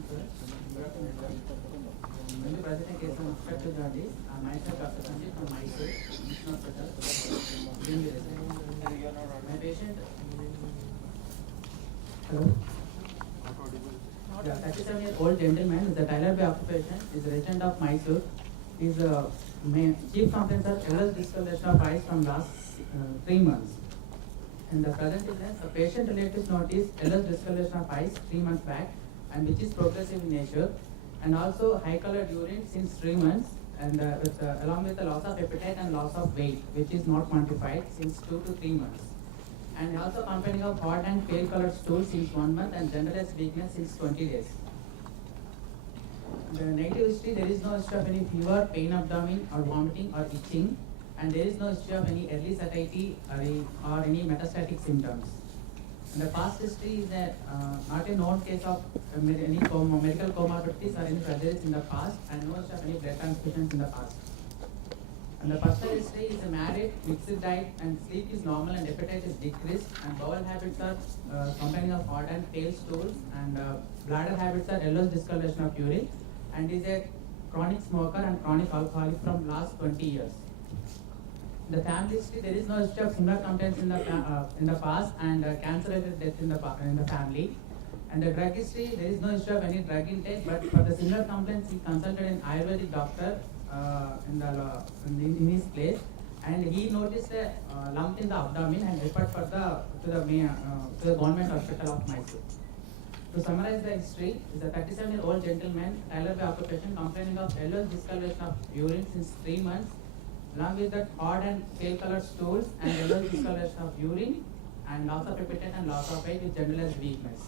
When the president case of obstructive jaundice, myself Dr. Sanjay from Mysore, Mission Hospital, doing the research. My patient, hello? Yeah, 37-year-old gentleman is a tailor by occupation, is a resident of Mysore. His chief complaints are endless discoloration of eyes from last 3 months. And the present illness, a patient relatives noticed endless discoloration of eyes 3 months back, and which is progressive in nature, and also high colored urine since 3 months, and along with the loss of appetite and loss of weight, which is not quantified since 2 to 3 months. And also complaining of hot and pale colored stool since 1 month and generalized weakness since 20 days. The negative history, there is no history of any fever, pain abdomen or vomiting or itching, and there is no history of any early satiety or any metastatic symptoms. And the past history is that not a known case of any medical comorbidities or any surgeries in the past, and no history of any blood transfusions in the past. And the personal history is a married, mixed diet, and sleep is normal and appetite is decreased, and bowel habits are complaining of hot and pale stools, and bladder habits are yellowish discoloration of urine, and is a chronic smoker and chronic alcoholic from last 20 years. The family history, there is no history of similar complaints in the past, and cancer-related death in the family. And the drug history, there is no history of any drug intake, but for the similar complaints, he consulted an Ayurvedic doctor in his place, and he noticed a lump in the abdomen and referred to the government hospital of Mysore. To summarize the history, is a 37-year-old gentleman, tailor by occupation, complaining of yellowish discoloration of urine since 3 months, along with that odd and pale colored stools and yellowish discoloration of urine, and loss of appetite and loss of weight with generalized weakness.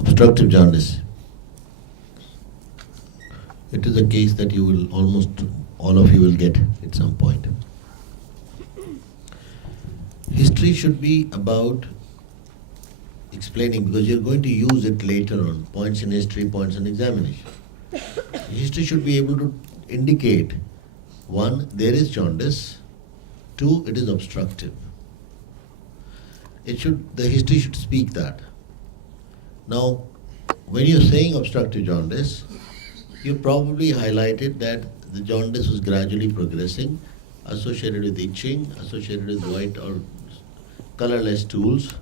Obstructive jaundice. It is a case that you will almost all of you will get at some point. History should be about explaining, because you're going to use it later on, points in history, points in examination. History should be able to indicate, 1, there is jaundice, 2, it is obstructive. The history should speak that. Now, when you're saying obstructive jaundice, you probably highlighted that the jaundice was gradually progressing, associated with itching, associated with white or colorless stools.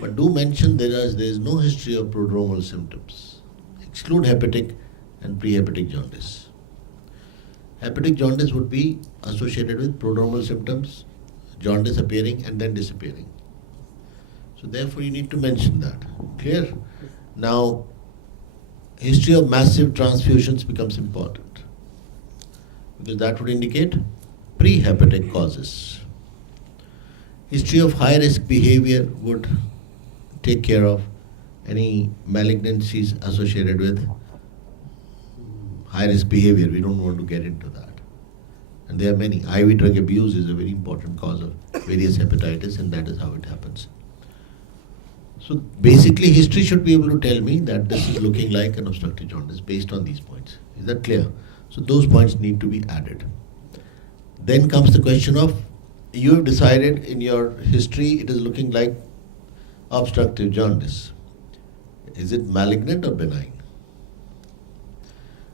But do mention there is no history of prodromal symptoms. Exclude hepatic and prehepatic jaundice. Hepatic jaundice would be associated with prodromal symptoms, jaundice appearing and then disappearing. So therefore you need to mention that. Clear? Now, history of massive transfusions becomes important, because that would indicate prehepatic causes. History of high-risk behavior would take care of any malignancies associated with high-risk behavior. We don't want to get into that. And there are many. IV drug abuse is a very important cause of various hepatitis, and that is how it happens. So basically, history should be able to tell me that this is looking like an obstructive jaundice based on these points. Is that clear? So those points need to be added. Then comes the question of, you have decided in your history it is looking like obstructive jaundice. Is it malignant or benign?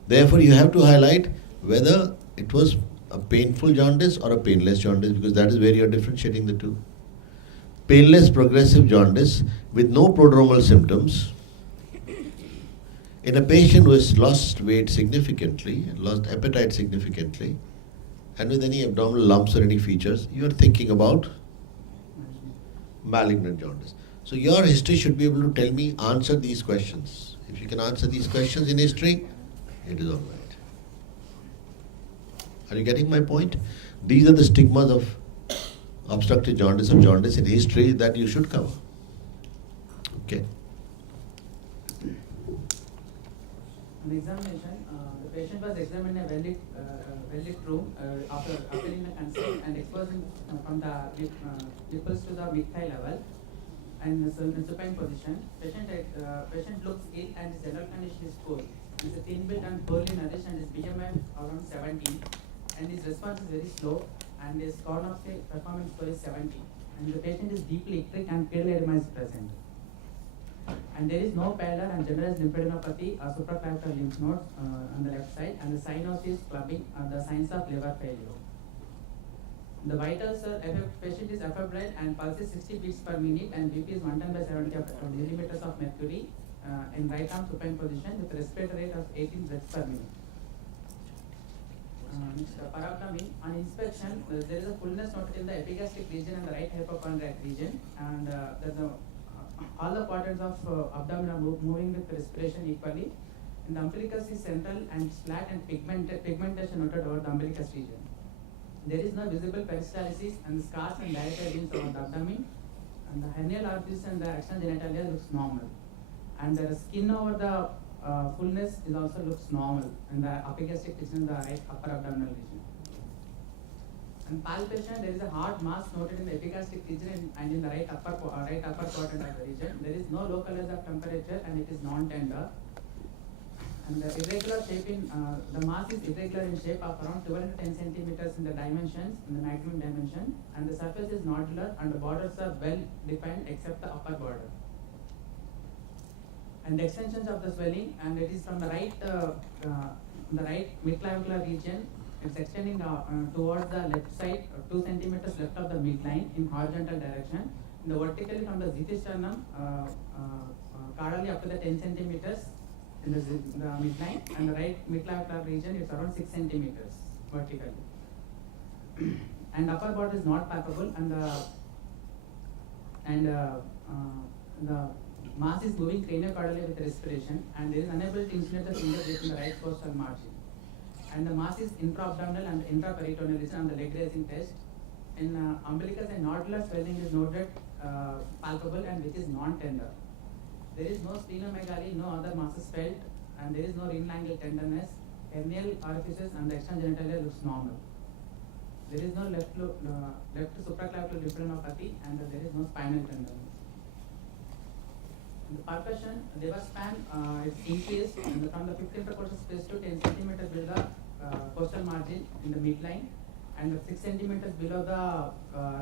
Therefore, you have to highlight whether it was a painful jaundice or a painless jaundice, because that is where you are differentiating the two. Painless progressive jaundice with no prodromal symptoms in a patient who has lost weight significantly, lost appetite significantly, and with any abdominal lumps or any features, you are thinking about malignant jaundice. So your history should be able to tell me, answer these questions. If you can answer these questions in history, it is all right. Are you getting my point? These are the stigmas of obstructive jaundice or jaundice in history that you should cover. Okay. On the examination, the patient was examined in a well-lit room after in the consent and exposing from the nipples to the mid-thigh level, and in supine position. Patient looks ill and his general condition is poor. He's a thin built and poorly nourished, and his BMI around 70, and his response is very slow, and his Diagnostic performance score is 70, and the patient is deeply ectric and pedal edema is present. And there is no pallor and generalized lymphadenopathy or supraclavicular lymph nodes on the left side, and the cyanosis, clubbing are the signs of liver failure. The vitals are patient is febrile and pulse is 60 beats per minute, and BP is 110/70 millimeters of mercury in right arm supine position with respiratory rate of 18 breaths per minute. Next, parabdomen. On inspection, there is a fullness noted in the epigastric region and the right hypochondriac region, and all the quadrants of abdomen are moving with respiration equally. And the umbilicus is central and flat, and pigmentation noted over the umbilicus region. There is no visible peristalsis, and the scars and dilated veins over the abdomen, and the hernial orifice and the external genitalia looks normal. And the skin over the fullness is also looks normal, and the epigastric region in the right upper abdominal region. And palpation, there is a hard mass noted in the epigastric region and in the right upper quadrant of the region. There is no local rise of temperature, and it is non-tender. And the irregular shape in the mass is irregular in shape of around 12 to 10 centimeters in the dimensions, in the maximum dimension, and the surface is nodular, and the borders are well defined except the upper border. And the extensions of the swelling, and it is from the right midclavicular region. It's extending towards the left side, 2 centimeters left of the midline in horizontal direction. In the vertically from the zithisternum, caudally up to the 10 centimeters in the midline, and the right midclavicular region is around 6 centimeters vertically. And upper border is not palpable, and the mass is moving craniocaudally with respiration, and there is unable to insulate the finger within the right costal margin. And the mass is intra-abdominal and intraperitoneal region on the leg raising test. In umbilicus and nodular swelling is noted palpable, and which is non-tender. There is no splenomegaly, no other masses felt, and there is no renal angle tenderness. Hernial orifices and the external genitalia looks normal. There is no left supraclavicular lymphadenopathy, and there is no spinal tenderness. In the percussion, liver span is increased from the 15 intercostal space to 10 centimeters below the costal margin in the midline, and 6 centimeters below the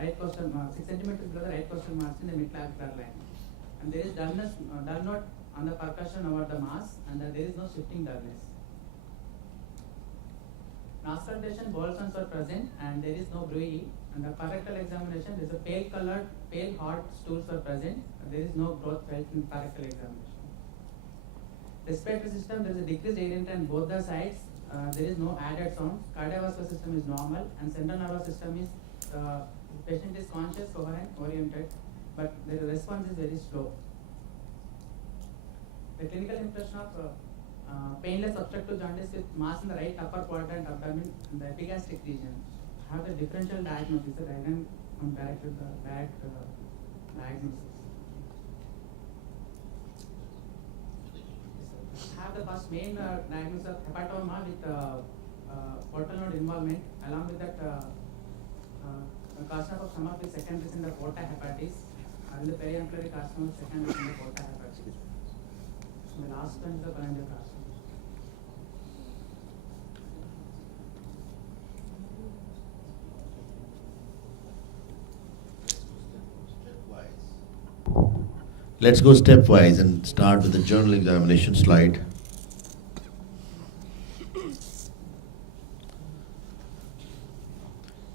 right costal 6 centimeters below the right costal margin in the midclavicular line. And there is dullness, dull knot on the percussion over the mass, and there is no shifting dullness. In auscultation, bolsons are present, and there is no bruit. And the parectal examination, there is a pale hard stools are present. There is no growth felt in parectal examination. Respiratory system, there is a decreased air entry on both the sides. There is no added sound. Cardiovascular system is normal, and central nervous system is the patient is conscious, coherent, oriented, but the response is very slow. The clinical impression of painless obstructive jaundice with mass in the right upper quadrant abdomen in the epigastric region. Have the differential diagnosis, so I can come back to the diagnosis. Have the first main diagnosis of hepatoma with portal node involvement, along with that carcinoma of stomach with secondaries in the porta hepatis, and the periampullary carcinoma secondaries in the porta hepatis. So the last one is the cholangiocarcinoma. Let's go stepwise and start with the journal examination slide.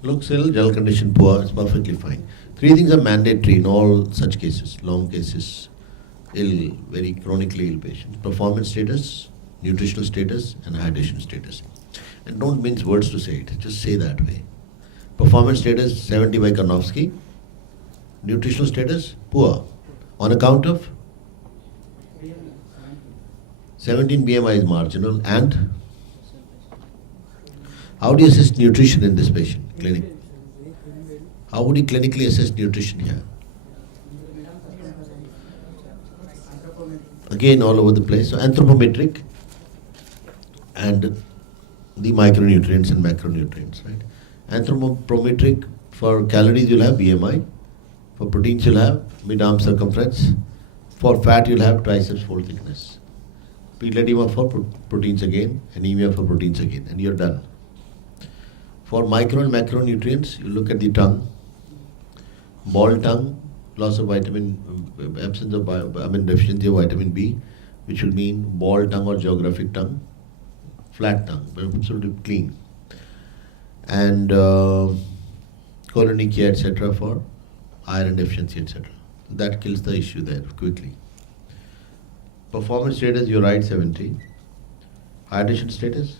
Looks ill, gel condition poor, it's perfectly fine. 3 things are mandatory in all such cases, long cases, ill, very chronically ill patients. Performance status, nutritional status, and hydration status. And don't mince words to say it, just say that way. Performance status, 70 by Karnofsky. Nutritional status, poor. On account of 17 BMI is marginal, and how do you assess nutrition in this patient? Clinic. How would you clinically assess nutrition here? Again, all over the place. So anthropometric and the micronutrients and macronutrients, right? Anthropometric, for calories you'll have BMI. For proteins you'll have mid-arm circumference. For fat you'll have triceps fold thickness. Edema for proteins again, anemia for proteins again, and you're done. For micro and macronutrients, you look at the tongue. Bald tongue, loss of vitamin, absence of, deficiency of vitamin B, which will mean bald tongue or geographic tongue. Flat tongue, but absolutely clean. And colonychia, etc. for iron deficiency, etc. That kills the issue there quickly. Performance status, you write 70. Hydration status?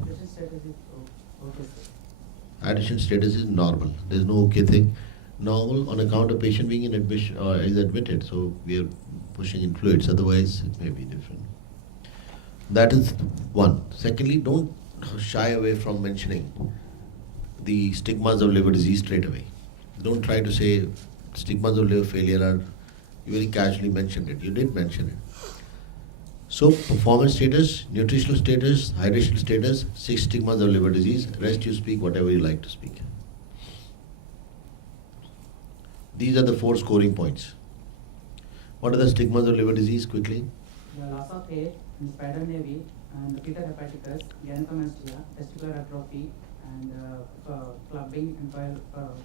Hydration status is okay. Hydration status is normal. There's no okay thing. Normal on account of patient being in admission or is admitted, so we are pushing in fluids. Otherwise, it may be different. That is one. Secondly, don't shy away from mentioning the stigmas of liver disease straight away. Don't try to say stigmas of liver failure are, you very casually mentioned it. You did mention it. So, performance status, nutritional status, hydration status, 6 stigmas of liver disease. Rest you speak whatever you like to speak. These are the 4 scoring points. What are the stigmas of liver disease quickly? The loss of hair, and spider navy, and fetal hepaticus, gynecomastia, testicular atrophy, and clubbing and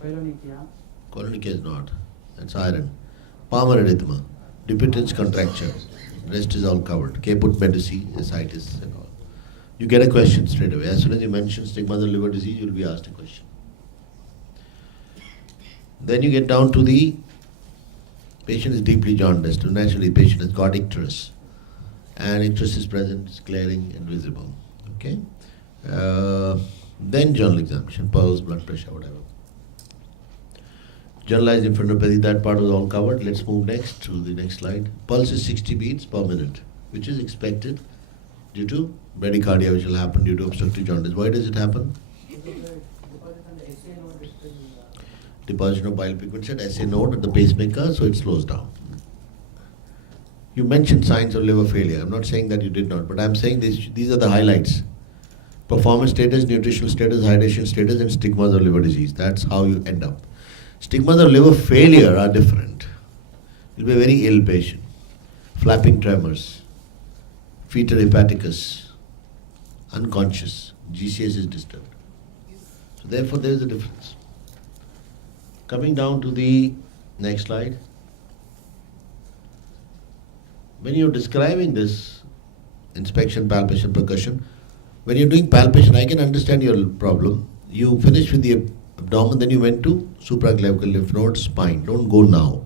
pyelonephria. Colonychia is not. That's iron. Palmar erythema, dupuytren's contracture. Rest is all covered. Caput medusae, ascites, and all. You get a question straight away. As soon as you mention stigmas of liver disease, you'll be asked a question. Then you get down to the patient is deeply jaundiced. Naturally, the patient has got icterus. And icterus is present, it's glaring and visible. Okay? Then general examination, pulse, blood pressure, whatever. Generalized lymphadenopathy, that part was all covered. Let's move next to the next slide. Pulse is 60 beats per minute, which is expected due to bradycardia, which will happen due to obstructive jaundice. Why does it happen? Deposition of bile pigments at SA node at the pacemaker, so it slows down. You mentioned signs of liver failure. I'm not saying that you did not, but I'm saying these are the highlights. Performance status, nutritional status, hydration status, and stigmas of liver disease. That's how you end up. Stigmas of liver failure are different. You'll be a very ill patient. Flapping tremors, fetal hepaticus, unconscious, GCS is disturbed. So therefore there is a difference. Coming down to the next slide. When you're describing this inspection, palpation, percussion, when you're doing palpation, I can understand your problem. You finished with the abdomen, then you went to supraclavicular lymph nodes, spine. Don't go now.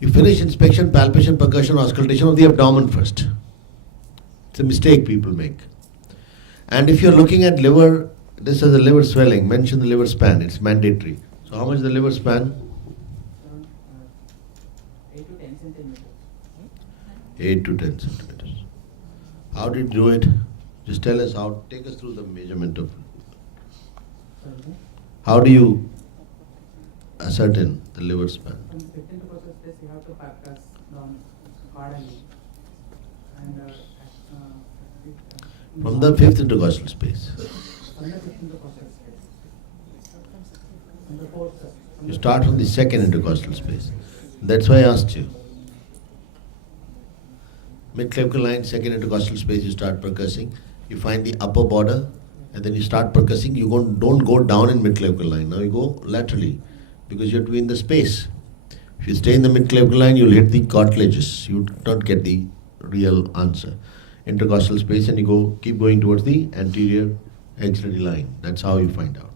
You finish inspection, palpation, percussion, auscultation of the abdomen first. It's a mistake people make. And if you're looking at liver, this is a liver swelling, mention the liver span, it's mandatory. So how much is the liver span? 8 to 10 centimeters. 8 to 10 centimeters. How did you do it? Just tell us how, take us through the measurement of it. Sorry? How do you ascertain the liver span? From 15 to process space, you have to press down accordingly. And From the 5th intercostal space. from the 15 to process space. From the 4th. You start from the 2nd intercostal space. That's why I asked you. Mid-clavicle line, 2nd intercostal space, you start percussing. You find the upper border, and then you start percussing. You don't go down in mid-clavicle line. Now you go laterally, because you have to be in the space. If you stay in the mid-clavicle line, you'll hit the cartilages. You don't get the real answer. Intercostal space, and you keep going towards the anterior axillary line. That's how you find out.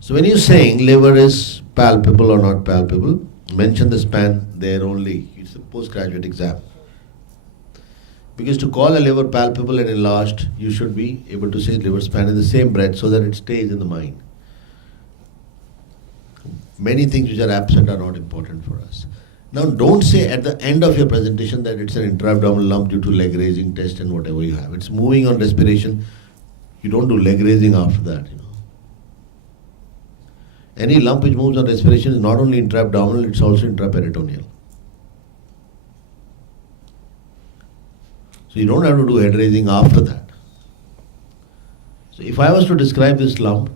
So when you're saying liver is palpable or not palpable, mention the span there only. It's a postgraduate exam. Because to call a liver palpable and enlarged, you should be able to say liver span in the same breath so that it stays in the mind. Many things which are absent are not important for us. Now don't say at the end of your presentation that it's an intra-abdominal lump due to leg raising test and whatever you have. It's moving on respiration. You don't do leg raising after that. Any lump which moves on respiration is not only intra-abdominal, it's also intraperitoneal. So you don't have to do head raising after that. So if I was to describe this lump,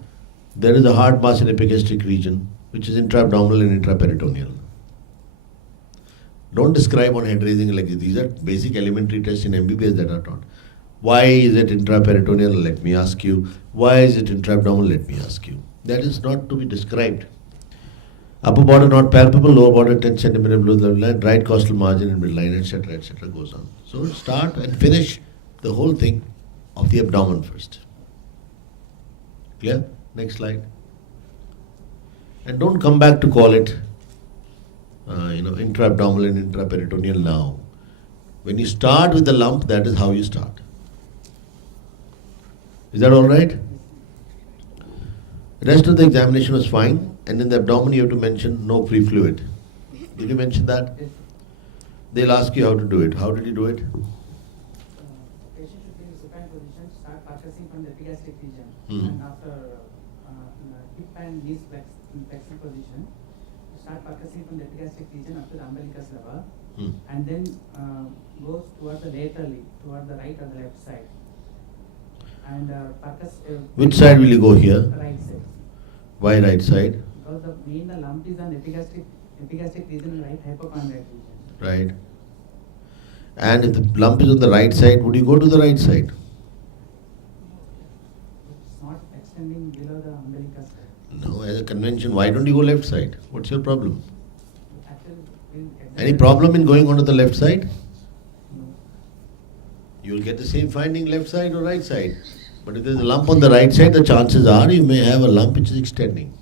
there is a hard mass in epigastric region which is intra-abdominal and intraperitoneal. Don't describe on head raising like this. These are basic elementary tests in MBBS that are taught. Why is it intraperitoneal? Let me ask you. Why is it intra-abdominal? Let me ask you. That is not to be described. Upper border not palpable, lower border 10 centimeter below the line, right costal margin and midline, etc., goes on. So start and finish the whole thing of the abdomen first. Clear? Next slide. And don't come back to call it, intra-abdominal and intraperitoneal now. When you start with the lump, that is how you start. Is that all right? The rest of the examination was fine, and in the abdomen you have to mention no free fluid. Did you mention that? Yes. They'll ask you how to do it. How did you do it? Patient should be in supine position, start percussing from the epigastric region, Hmm. and after hip and knees flexing position, start percussing from the epigastric region up to the umbilicus level, and then goes toward the laterally, toward the right or the left side. And percuss. Which side will you go here? Right side. Why right side? Because the lump is on epigastric region and right hypochondriac region. Right. And if the lump is on the right side, would you go to the right side? It's not extending below the umbilicus side. No, as a convention, why don't you go left side? What's your problem? Actually, Any problem in going on to the left side? No. You will get the same finding left side or right side. But if there's a lump on the right side, the chances are you may have a lump which is extending.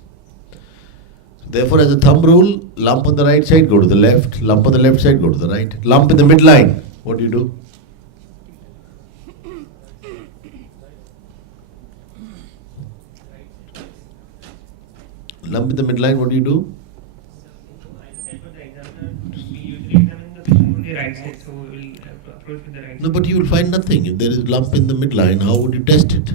Therefore, as a thumb rule, lump on the right side, go to the left. Lump on the left side, go to the right. Lump in the midline, what do you do? Lump in the midline, what do you do? I said for the examiner, we usually examine the patient on the right side, so we will have to approach with the right No, side. but you will find nothing. If there is lump in the midline, how would you test it?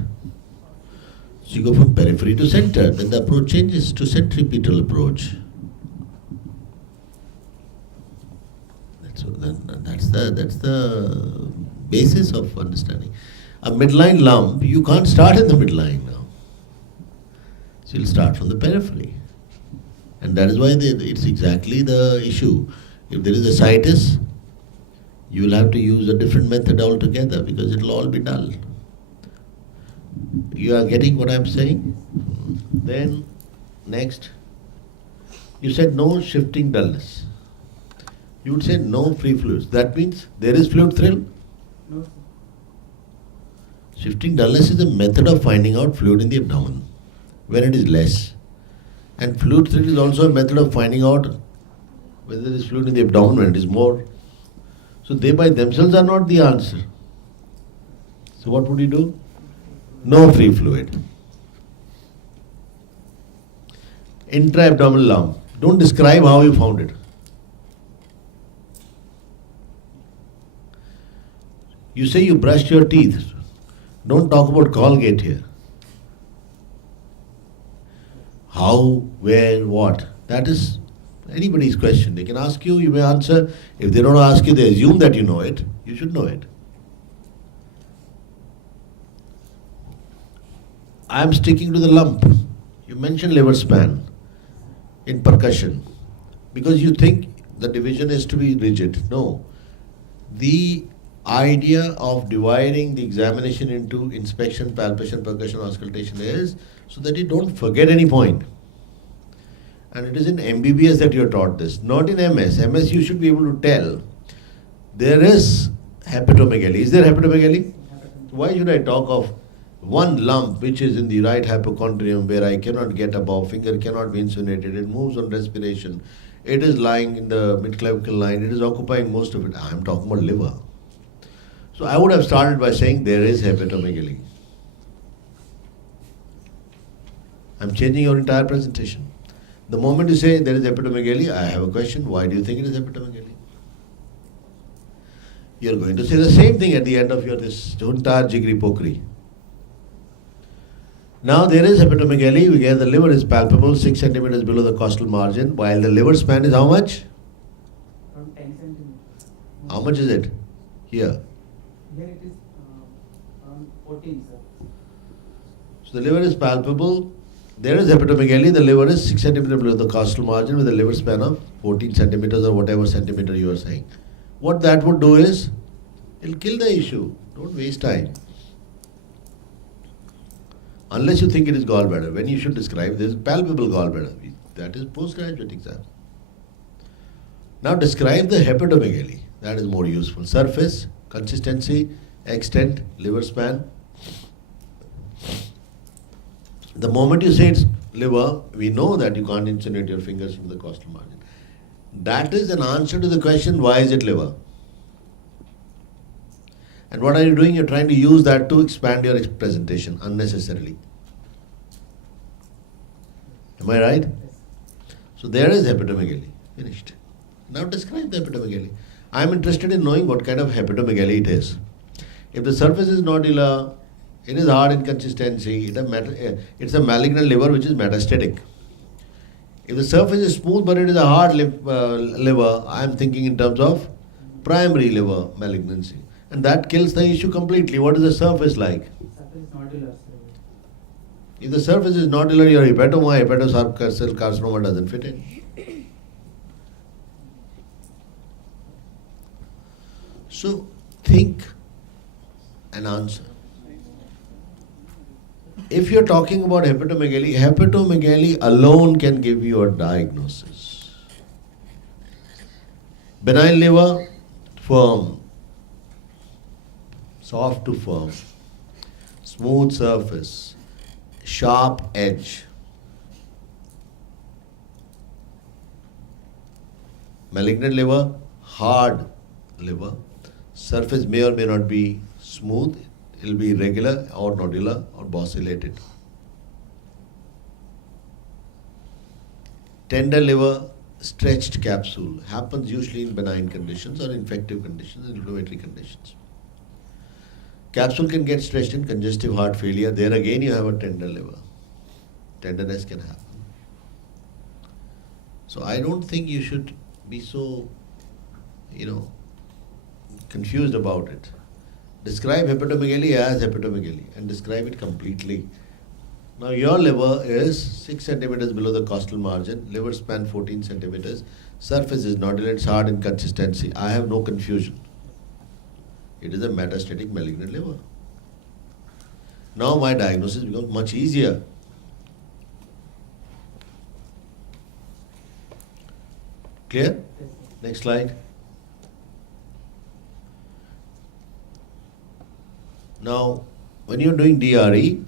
So you go from periphery to center, then the approach changes to centripetal approach. That's the basis of understanding. A midline lump, you can't start in the midline now. So you'll start from the periphery. And that is why it's exactly the issue. If there is ascites, you will have to use a different method altogether because it will all be dull. You are getting what I am saying? Then, next, you said no shifting dullness. You would say no free fluids. That means there is fluid thrill. No, sir. Shifting dullness is a method of finding out fluid in the abdomen when it is less. And fluid thrill is also a method of finding out whether there is fluid in the abdomen when it is more. So they by themselves are not the answer. So what would you do? No free fluid. Intra-abdominal lump. Don't describe how you found it. You say you brushed your teeth. Don't talk about Colgate here. How, where, what? That is anybody's question. They can ask you, you may answer. If they don't ask you, they assume that you know it. You should know it. I am sticking to the lump. You mentioned liver span in percussion because you think the division is to be rigid. No. The idea of dividing the examination into inspection, palpation, percussion, auscultation is so that you don't forget any point. And it is in MBBS that you are taught this, not in MS. MS you should be able to tell. There is hepatomegaly. Is there hepatomegaly? Why should I talk of one lump which is in the right hypochondrium where I cannot get above, finger cannot be insinuated, it moves on respiration, it is lying in the midclavicle line, it is occupying most of it. I am talking about liver. So I would have started by saying there is hepatomegaly. I am changing your entire presentation. The moment you say there is hepatomegaly, I have a question. Why do you think it is hepatomegaly? You are going to say the same thing at the end of your this entire jiggery pokery. Now there is hepatomegaly, where the liver is palpable 6 centimeters below the costal margin, while the liver span is how much? Around 10 centimeters. How much is it? Here. Here it is around 14, sir. So the liver is palpable There is hepatomegaly, the liver is 6 centimeters below the costal margin with a liver span of 14 centimeters or whatever centimeter you are saying. What that would do is, it'll kill the issue. Don't waste time. Unless you think it is gallbladder. When you should describe this palpable gallbladder. That is postgraduate exam. Now describe the hepatomegaly. That is more useful. Surface, consistency, extent, liver span. The moment you say it's liver, we know that you can't insinuate your fingers from the costal margin. That is an answer to the question, why is it liver? And what are you doing? You're trying to use that to expand your presentation unnecessarily. Am I right? So there is hepatomegaly. Finished. Now describe the hepatomegaly. I am interested in knowing what kind of hepatomegaly it is. If the surface is nodular, it is hard in consistency, it's a malignant liver which is metastatic. If the surface is smooth but it is a hard liver, I am thinking in terms of primary liver malignancy. And that kills the issue completely. What is the surface like? Surface is nodular, sir. If the surface is nodular, your hepatocellular carcinoma doesn't fit in. So think and answer. If you're talking about hepatomegaly alone can give you a diagnosis. Benign liver, firm, soft to firm, smooth surface, sharp edge. Malignant liver, hard liver. Surface may or may not be smooth, it will be irregular or nodular or bossylated. Tender liver, stretched capsule, happens usually in benign conditions or infective conditions, inflammatory conditions. Capsule can get stretched in congestive heart failure. There again you have a tender liver. Tenderness can happen. So I don't think you should be so, confused about it. Describe hepatomegaly as hepatomegaly and describe it completely. Now your liver is 6 centimeters below the costal margin, liver span 14 centimeters, surface is nodular, it's hard in consistency. I have no confusion. It is a metastatic malignant liver. Now my diagnosis becomes much easier. Clear? Next slide. Now, when you're doing DRE,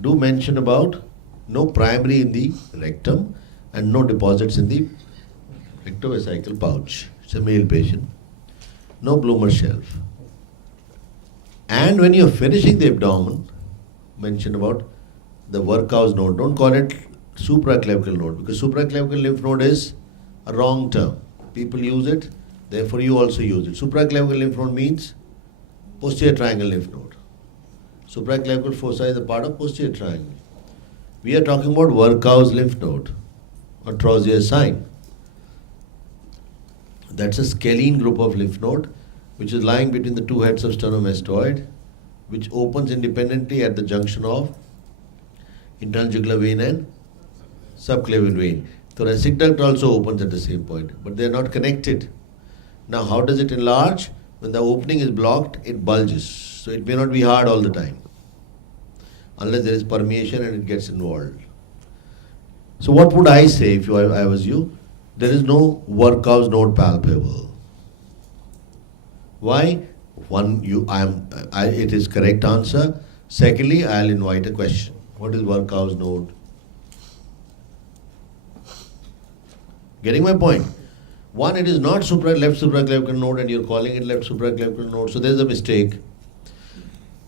do mention about no primary in the rectum and no deposits in the rectovesical pouch. It's a male patient. No Bloomer shelf. And when you're finishing the abdomen, mention about the Werkhaus node. Don't call it supraclavicle node because supraclavicle lymph node is a wrong term. People use it, therefore you also use it. Supraclavicle lymph node means posterior triangle lymph node. Supraclavicle fossa is a part of posterior triangle. We are talking about Werkhaus lymph node or Trozier sign. That's a scalene group of lymph node which is lying between the two heads of sternomastoid, which opens independently at the junction of internal jugular vein and subclavian vein. Thoracic duct also opens at the same point, but they are not connected. Now, how does it enlarge? When the opening is blocked, it bulges. So it may not be hard all the time, unless there is permeation and it gets involved. So what would I say if I was you? There is no Werkhaus node palpable. Why? One, it is correct answer. Secondly, I'll invite a question. What is Werkhaus node? Getting my point? One, it is not left supraclavicle node and you're calling it left supraclavicle node, so there's a mistake.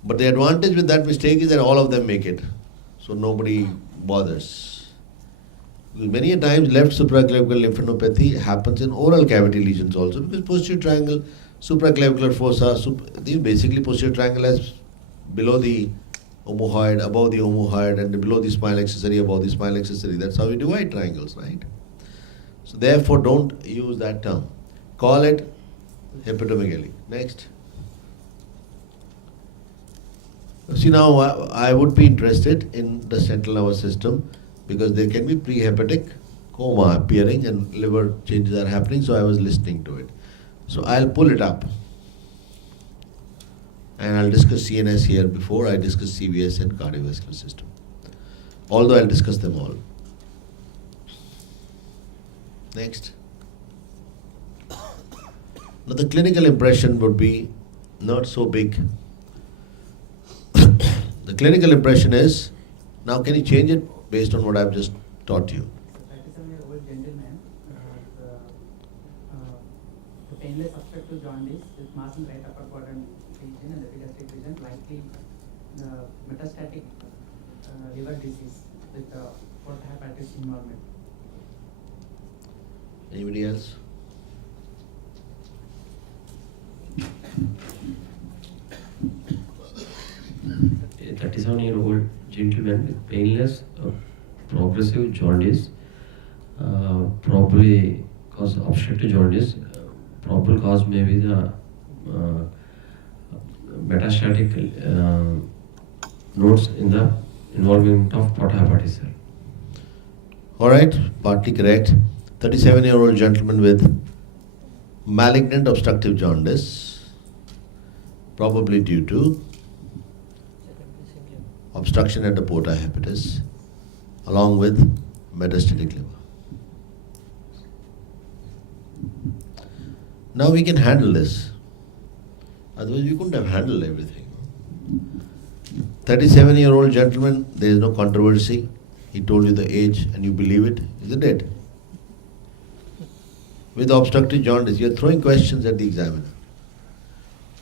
But the advantage with that mistake is that all of them make it. So nobody bothers. Many a times left supraclavicle lymphadenopathy happens in oral cavity lesions also because posterior triangle, supraclavicular fossa, basically posterior triangle has below the omohyoid, above the omohyoid and below the spinal accessory, above the spinal accessory. That's how we divide triangles, right? So therefore don't use that term. Call it hepatomegaly. Next. See now I would be interested in the central nervous system. because there can be prehepatic coma appearing and liver changes are happening, so I was listening to it. So I'll pull it up. And I'll discuss CNS here before I discuss CVS and cardiovascular system. Although I'll discuss them all. Next. Now the clinical impression would be not so big. The clinical impression is, now can you change it based on what I've just taught you? It's a 37-year-old gentleman the painless obstructive jaundice with mass in right upper quadrant region and the pediatric region, likely the metastatic liver disease with port hepatitis involvement. Anybody else? A 37-year-old gentleman with painless progressive jaundice, probably cause obstructive jaundice. Probable cause may be the metastatic nodes in the involvement of porta-hepatitis cell. Alright, partly correct. 37-year-old gentleman with malignant obstructive jaundice, probably due to obstruction at the porta hepatis, along with metastatic liver. Now we can handle this. Otherwise we couldn't have handled everything. 37-year-old gentleman, there is no controversy. He told you the age and you believe it, isn't it? With obstructive jaundice, you are throwing questions at the examiner.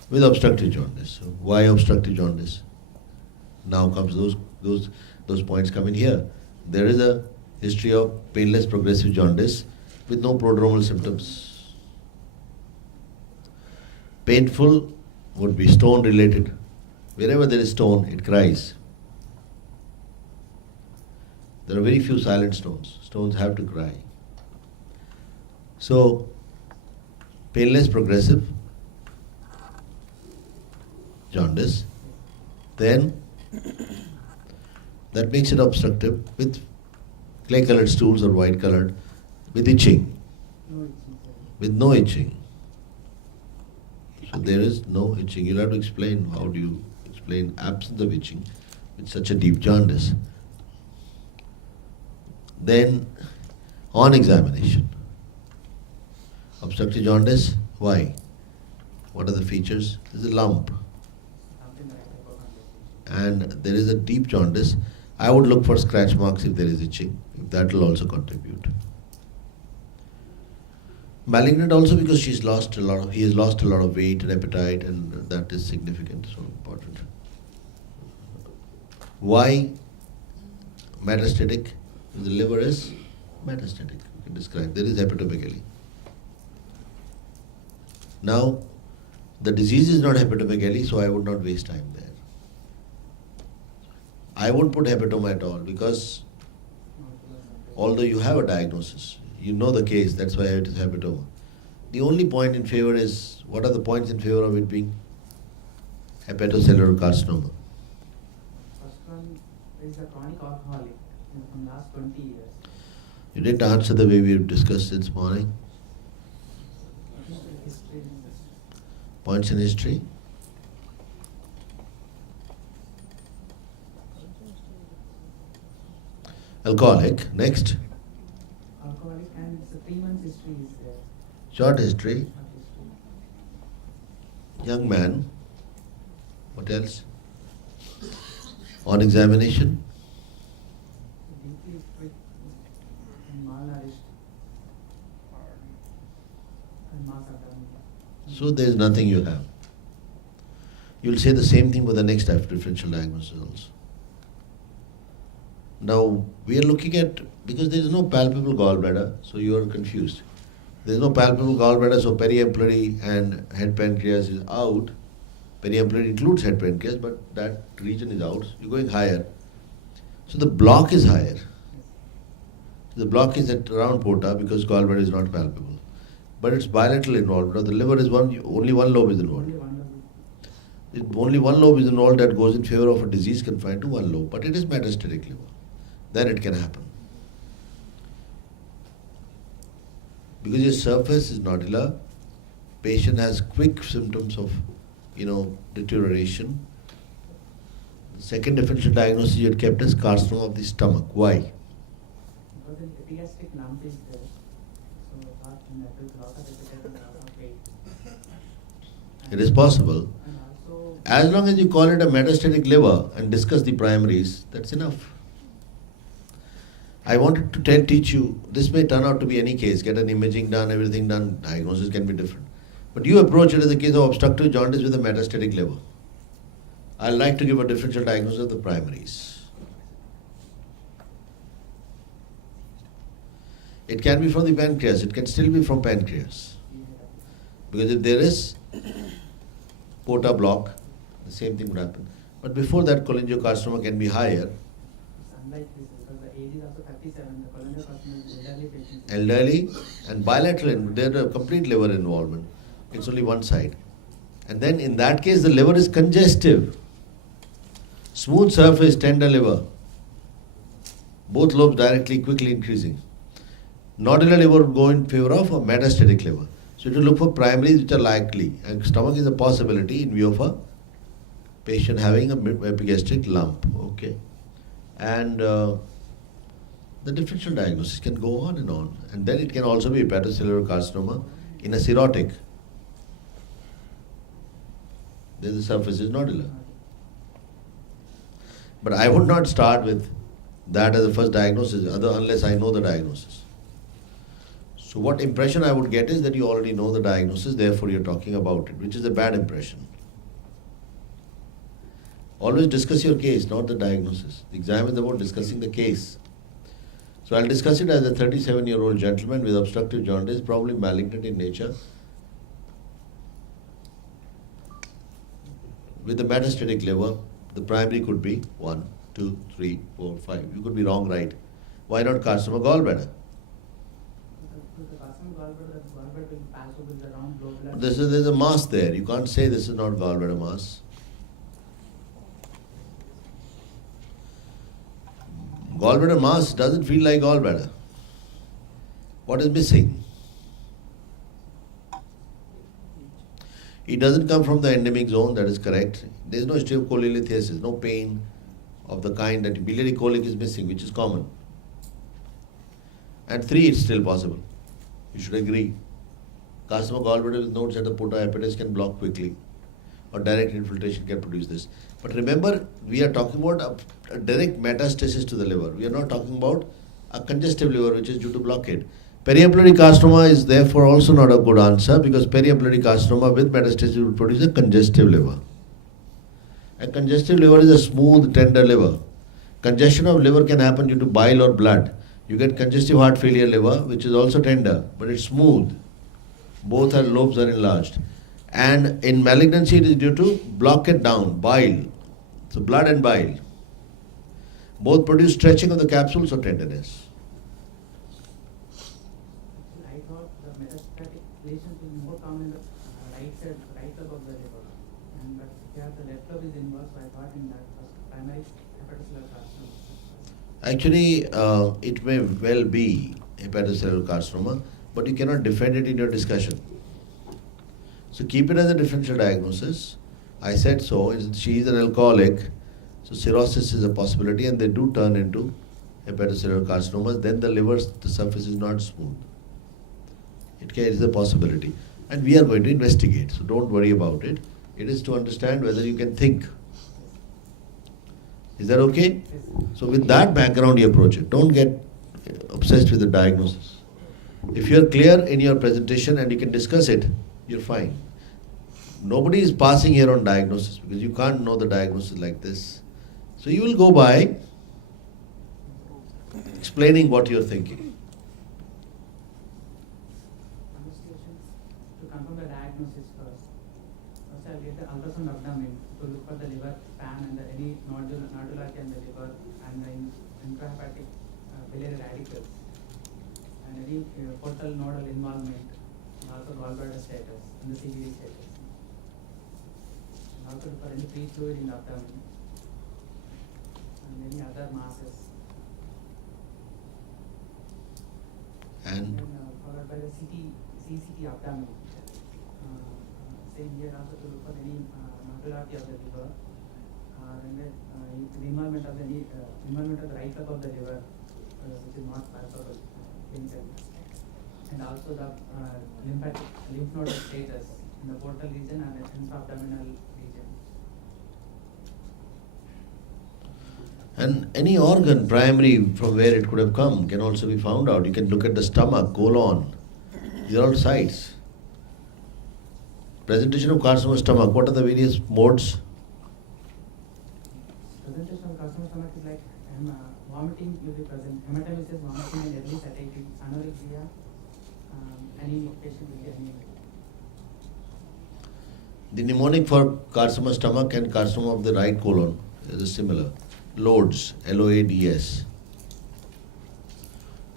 With obstructive jaundice. So why obstructive jaundice? Now comes those points come in here. There is a history of painless progressive jaundice with no prodromal symptoms. Painful would be stone related. Wherever there is stone, it cries. There are very few silent stones. Stones have to cry. So, painless progressive jaundice, then that makes it obstructive with clay-colored stools or white-colored, with itching, No itching, sir. with no itching. So there is no itching. You'll have to explain, how do you explain absence of itching with such a deep jaundice? Then, on examination, obstructive jaundice, why? What are the features? There's a lump. Something like that. And there is a deep jaundice. I would look for scratch marks if there is itching. That will also contribute. Malignant also because he has lost a lot of weight and appetite, and that is significant, so important. Why metastatic? The liver is metastatic. You can describe. There is hepatomegaly. Now, the disease is not hepatomegaly, so I would not waste time there. I won't put hepatoma at all because although you have a diagnosis, you know the case, that's why it is hepatoma. The only point in favor is, what are the points in favor of it being hepatocellular carcinoma? First one is a chronic alcoholic from last 20 years. You didn't answer the way we discussed this morning. History. Points in history. Alcoholic. Next. Alcoholic and it's a 3 months history is there. Short history. Short history. Young man. What else? On examination. Deeply sick and malnourished and mass abdominal. So there is nothing you have. You will say the same thing for the next after differential diagnosis also. Now we are looking at, because there is no palpable gallbladder, so you are confused. There is no palpable gallbladder, so periampullary and head pancreas is out. Periampullary includes head pancreas, but that region is out. You're going higher. So the block is higher. The block is at around porta because gallbladder is not palpable. But it's bilateral involved. Now the liver is only one lobe is involved. Only one level. Only one lobe is involved, that goes in favor of a disease confined to one lobe. But it is metastatic liver. Then it can happen. because your surface is nodular, patient has quick symptoms of, deterioration. The second differential diagnosis you had kept as carcinoma of the stomach. Why? Because an epigastric lump is there, so I thought that with lot of epigastric weight. It is possible. And also, As long as you call it a metastatic liver and discuss the primaries, that's enough. I wanted to teach you, this may turn out to be any case, get an imaging done, everything done, diagnosis can be different. But you approach it as a case of obstructive jaundice with a metastatic liver. I'd like to give a differential diagnosis of the primaries. It can be from the pancreas, it can still be from pancreas. Because if there is porta block, the same thing would happen. But before that, cholangiocarcinoma can be higher. it's unlike this because the age is also 37, the cholangiocarcinoma is elderly patients. Elderly and bilateral, there's a complete liver involvement. It's only one side. And then in that case, the liver is congestive. Smooth surface, tender liver. Both lobes directly, quickly increasing. Nodular liver would go in favor of a metastatic liver. So to look for primaries which are likely. And stomach is a possibility in view of a patient having a epigastric lump. Okay. And the differential diagnosis can go on. And then it can also be hepatocellular carcinoma in a cirrhotic. Then the surface is nodular. But I would not start with that as the first diagnosis unless I know the diagnosis. So what impression I would get is that you already know the diagnosis, therefore you're talking about it, which is a bad impression. Always discuss your case, not the diagnosis. The exam is about discussing the case. So I'll discuss it as a 37-year-old gentleman with obstructive jaundice, probably malignant in nature, with a metastatic liver. The primary could be 1, 2, 3, 4, 5. You could be wrong, right? Why not carcinoma gallbladder? With the carcinoma gallbladder, the gallbladder will pass over the round globular. There's a mass there. You can't say this is not gallbladder mass. Gallbladder mass doesn't feel like gallbladder. What is missing? It doesn't come from the endemic zone, that is correct. There is no history of cholelithiasis, no pain of the kind that biliary colic is missing, which is common. And 3, it's still possible. You should agree. Carcinoma gallbladder with nodes at the porta hepatis can block quickly, or direct infiltration can produce this. But remember, we are talking about a direct metastasis to the liver. We are not talking about a congestive liver which is due to blockade. Periampullary carcinoma is therefore also not a good answer, because periampullary carcinoma with metastasis will produce a congestive liver. A congestive liver is a smooth, tender liver. Congestion of liver can happen due to bile or blood. You get congestive heart failure liver, which is also tender, but it's smooth. Both our lobes are enlarged. And in malignancy, it is due to blockade down, bile. So blood and bile. Both produce stretching of the capsules or tenderness. I thought the metastatic lesions will be more common in the right side, right lobe of the liver. And but if you have the left lobe is involved, so I thought in that was primary hepatocellular carcinoma. Actually, it may well be hepatocellular carcinoma, but you cannot defend it in your discussion. So keep it as a differential diagnosis. I said so. She is an alcoholic, so cirrhosis is a possibility, and they do turn into hepatocellular carcinomas. Then the liver's the surface is not smooth. It is a possibility, and we are going to investigate. So don't worry about it. It is to understand whether you can think. Is that okay? So with that background, you approach it. Don't get obsessed with the diagnosis. If you are clear in your presentation and you can discuss it, you're fine. Nobody is passing here on diagnosis, because you can't know the diagnosis like this. So you will go by explaining what you're thinking. Investigations to confirm the diagnosis first. First I'll get the ultrasound abdomen to look for the liver span and any nodularity in the liver and the intrahepatic biliary radicals and any portal nodal involvement and also gallbladder status and the CVD status. And also look for any free fluid in the abdomen and any other masses. And For by the CCT abdomen. Same here also to look for any nodularity of the liver, and then the involvement of the right lobe of the liver, which is not palpable clinically, and also the lymph node status in the portal region and the abdominal region. And any organ, primary, from where it could have come, can also be found out. You can look at the stomach, colon. These are all sites. Presentation of carcinoma stomach, what are the various modes? Presentation of carcinoma stomach is like vomiting will be present, hepatomegaly, vomiting and early satiety, anorexia, anemia, patient will be anemic. The mnemonic for carcinoma stomach and carcinoma of the right colon is similar. Loads, LOADS.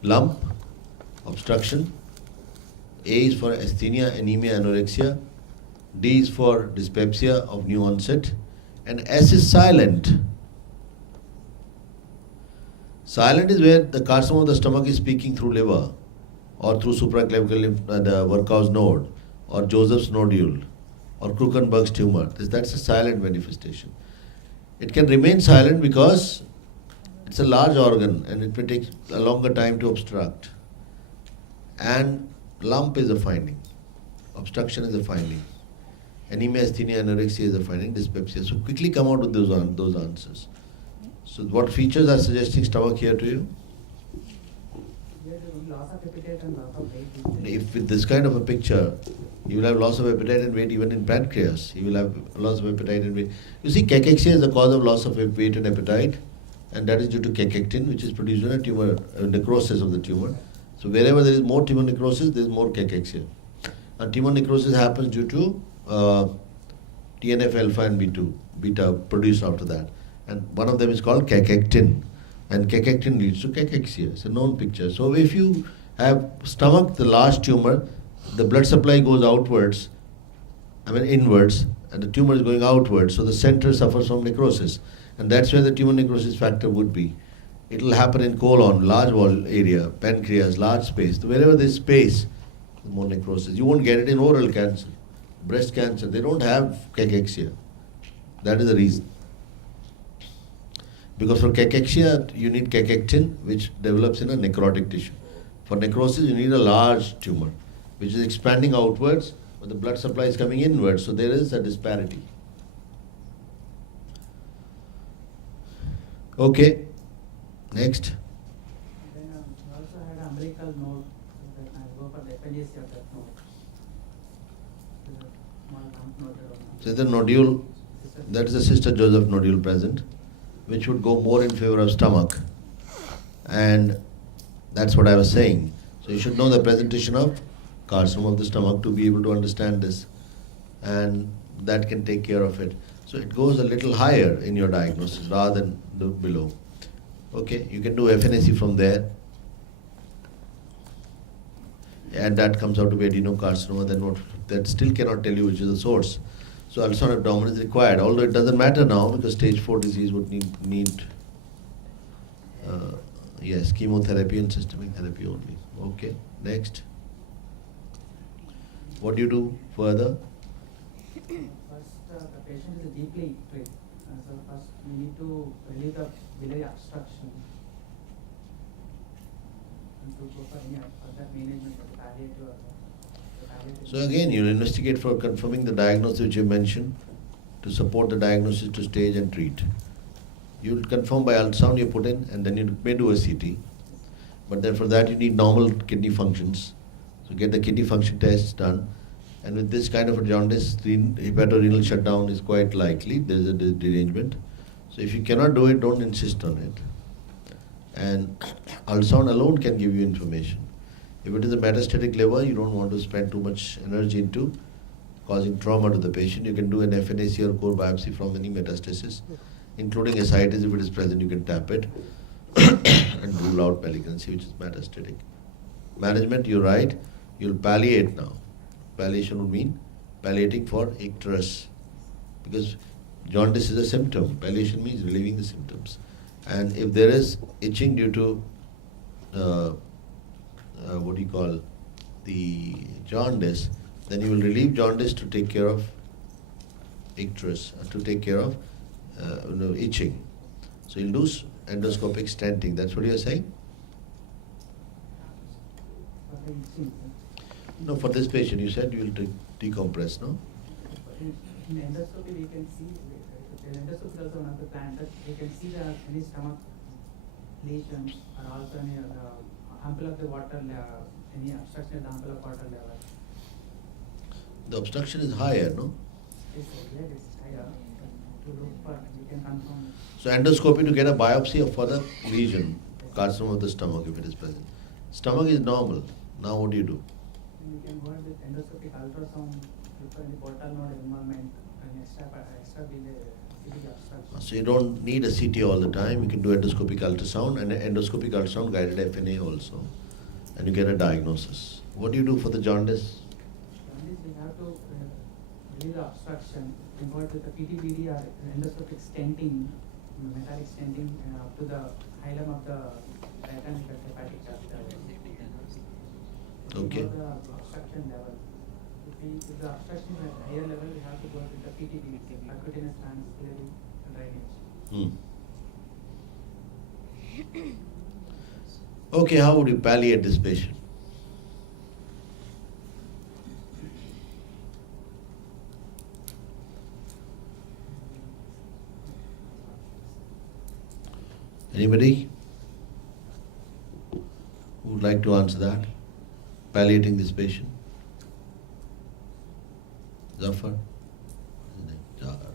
Lump, obstruction. A is for asthenia, anemia, anorexia. D is for dyspepsia of new onset. And S is silent. Silent is where the carcinoma of the stomach is speaking through liver or through supraclavicular lymph, the Werkow's node or Joseph's nodule or Krukenberg's tumor. That's a silent manifestation. It can remain silent because it's a large organ and it may take a longer time to obstruct. And lump is a finding. Obstruction is a finding. Anemia, asthenia, anorexia is a finding. Dyspepsia. So quickly come out with those answers. So what features are suggesting stomach here to you? Here there will be loss of appetite and loss of weight. If with this kind of a picture, you will have loss of appetite and weight even in pancreas. You will have loss of appetite and weight. You see, cachexia is the cause of loss of weight and appetite, and that is due to cachectin, which is produced in a tumor, necrosis of the tumor. So wherever there is more tumor necrosis, there is more cachexia. And tumor necrosis happens due to TNF alpha and beta produced after that. And one of them is called cachectin. And cachectin leads to cachexia. It's a known picture. So if you have stomach, the large tumor, the blood supply goes outwards, inwards, and the tumor is going outwards, so the center suffers from necrosis. And that's where the tumor necrosis factor would be. It will happen in colon, large wall area, pancreas, large space. So wherever there's space, more necrosis. You won't get it in oral cancer, breast cancer. They don't have cachexia. That is the reason. Because for cachexia, you need cachectin, which develops in a necrotic tissue. For necrosis, you need a large tumor, which is expanding outwards, but the blood supply is coming inwards, so there is a disparity. Okay, next. Then we also had an umbilical node, so that I go for the appendice of that node. There's a small lump node around. So the nodule, that is the Sister Joseph nodule present, which would go more in favor of stomach. And that's what I was saying. So you should know the presentation of carcinoma of the stomach to be able to understand this, and that can take care of it. So it goes a little higher in your diagnosis rather than the below. Okay, you can do FNAC from there, and that comes out to be adenocarcinoma. Then what? That still cannot tell you which is the source. So ultrasound abdomen is required, although it doesn't matter now because stage 4 disease would need chemotherapy and systemic therapy only. Okay, next. What do you do further? First, the patient is deeply ill. So first we need to relieve the biliary obstruction and to go for any other management of the palliative or the palliative. So again, you'll investigate for confirming the diagnosis which you mentioned to support the diagnosis to stage and treat. You'll confirm by ultrasound you put in, and then you may do a CT. But then for that you need normal kidney functions. So get the kidney function tests done. And with this kind of a jaundice, the hepatorenal shutdown is quite likely. There is a derangement. So if you cannot do it, don't insist on it. And ultrasound alone can give you information. If it is a metastatic liver, you don't want to spend too much energy into causing trauma to the patient. You can do an FNAC or core biopsy from any metastasis, including ascites. If it is present, you can tap it and rule out malignancy, which is metastatic. Management, you're right. You'll palliate now. Palliation would mean palliating for icterus, because jaundice is a symptom. Palliation means relieving the symptoms. And if there is itching due to the jaundice, then you will relieve jaundice to take care of icterus, to take care of itching. So you'll do endoscopic stenting. That's what you're saying? For the itching, No, for this patient, you said you will decompress, no? in endoscopy we can see, the endoscopy is also one of the plan that we can see the any stomach lesions or also any ample of the water, any obstruction of the ample of water level. The obstruction is higher, no? Yes, sir, it is higher. To look for, we can confirm. So endoscopy to get a biopsy of further lesion, carcinoma of the stomach if it is present. Stomach is normal. Now what do you do? And we can go ahead with endoscopic ultrasound, look for any portal node involvement and extra big obstruction. So you don't need a CT all the time. You can do endoscopic ultrasound and endoscopic ultrasound guided FNA also. And you get a diagnosis. What do you do for the jaundice? On this we have to relieve the obstruction. We can go ahead with the PTBD or endoscopic stenting, metallic stenting up to the hilum of the right and left hepatic duct level. Okay. We know the obstruction level. If the obstruction is at higher level, we have to go with the PTB, percutaneous transcatheter drainage. Okay, how would you palliate this patient? Anybody who would like to answer that? Palliating this patient? Zafar? Jafar.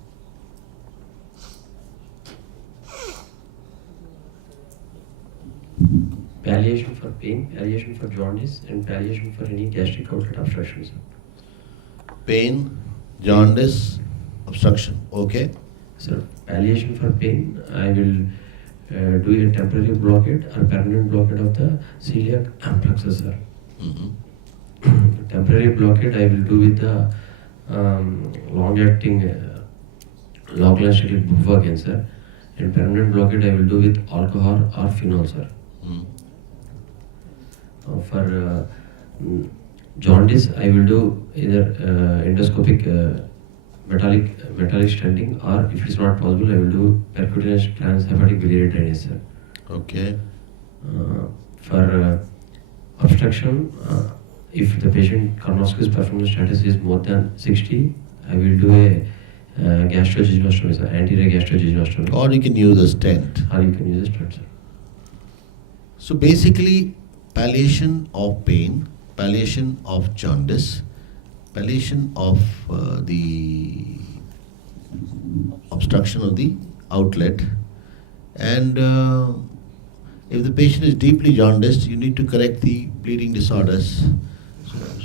Palliation for pain, palliation for jaundice, and palliation for any gastric outlet obstructions. Pain, jaundice, obstruction. Okay. Sir, palliation for pain, I will do a temporary blockade or permanent blockade of the celiac plexus, sir. Temporary blockade I will do with the long-acting long-lasting bupropion, sir. And permanent blockade I will do with alcohol or phenol, sir. For jaundice, I will do either endoscopic metallic stenting, or if it's not possible, I will do percutaneous transhepatic biliary drainage, sir. Okay. For obstruction, if the patient Karnofsky's performance status is more than 60, I will do a gastrojejunostomy, sir, anterior gastrojejunostomy. Or you can use a stent. Or you can use a stent, sir. So basically, palliation of pain, palliation of jaundice, palliation of the obstruction of the outlet, and if the patient is deeply jaundiced, you need to correct the bleeding disorders.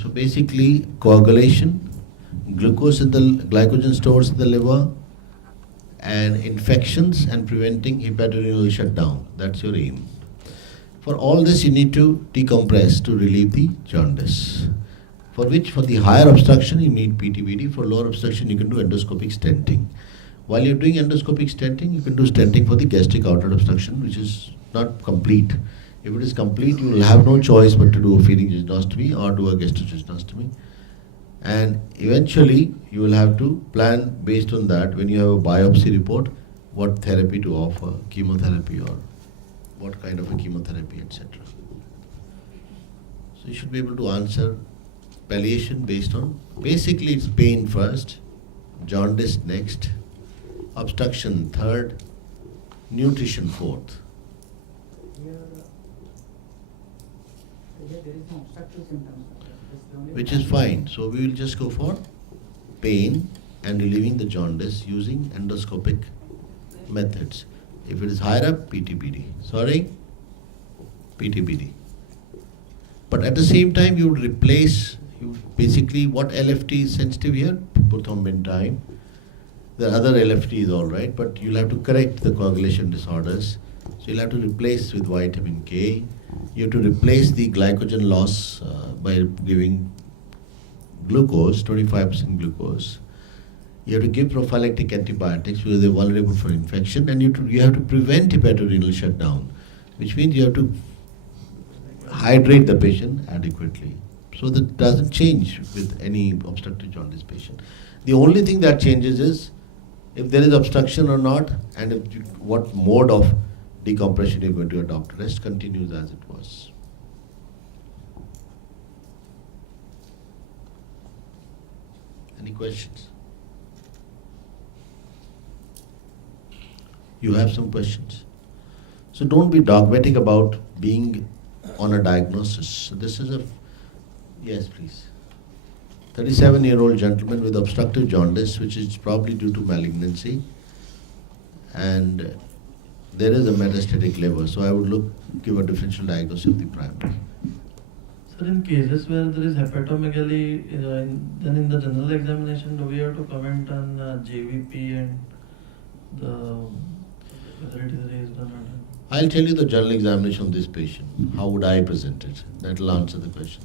So basically, coagulation, glucose in the glycogen stores in the liver, and infections and preventing hepatorenal shutdown. That's your aim. For all this, you need to decompress to relieve the jaundice. For which, for the higher obstruction, you need PTBD. For lower obstruction, you can do endoscopic stenting. While you're doing endoscopic stenting, you can do stenting for the gastric outlet obstruction, which is not complete. If it is complete, you will have no choice but to do a feeding jejunostomy or do a gastrojejunostomy. And eventually, you will have to plan based on that, when you have a biopsy report, what therapy to offer, chemotherapy or what kind of a chemotherapy, etc. So you should be able to answer palliation based on, basically it's pain first, jaundice next, obstruction third, nutrition fourth. Here there is no obstructive symptoms. Which is fine. So we will just go for pain and relieving the jaundice using endoscopic methods. If it is higher up, PTBD. Sorry? PTBD. But at the same time, you would replace, basically what LFT is sensitive here? Prothrombin time. There are other LFTs, all right, but you'll have to correct the coagulation disorders. So you'll have to replace with vitamin K. You have to replace the glycogen loss by giving glucose, 25% glucose. You have to give prophylactic antibiotics because they're vulnerable for infection, and you have to prevent hepatorenal shutdown, which means you have to hydrate the patient adequately. So that doesn't change with any obstructive jaundice patient. The only thing that changes is if there is obstruction or not, and what mode of decompression you're going to adopt. Rest continues as it was. Any questions? You have some questions. So don't be dogmatic about being on a diagnosis. So this is a, yes please. 37-year-old gentleman with obstructive jaundice, which is probably due to malignancy, and there is a metastatic liver, so I would give a differential diagnosis of the primary. Sir, in cases where there is hepatomegaly, then in the general examination, do we have to comment on JVP and whether it is raised or not? I'll tell you the general examination of this patient. How would I present it? That will answer the question.